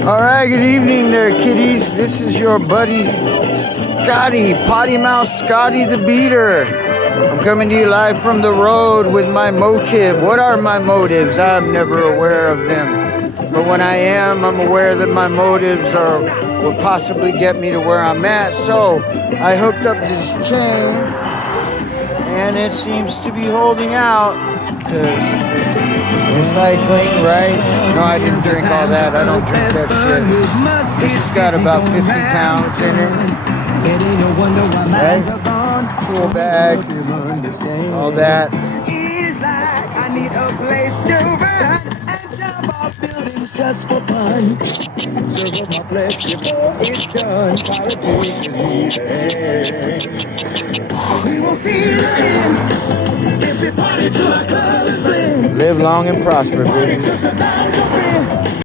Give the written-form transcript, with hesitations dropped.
Alright, good evening there, kiddies. This is your buddy Scotty, Potty Mouth Scotty the Beater. I'm coming to you live from the road with my motive. What are my motives? I'm never aware of them. But when I am, I'm aware that my motives will possibly get me to where I'm at. So I hooked up this chain and it seems to be holding out because recycling, right? No, I didn't drink all that. I don't drink that shit. This has got about 50 pounds in it. Right? Tool bag, all that. I need a place to run and jump off buildings just for fun. Serve up my flesh before it's done. We will see you again. Everybody to our colors blend. Live long and prosper, baby.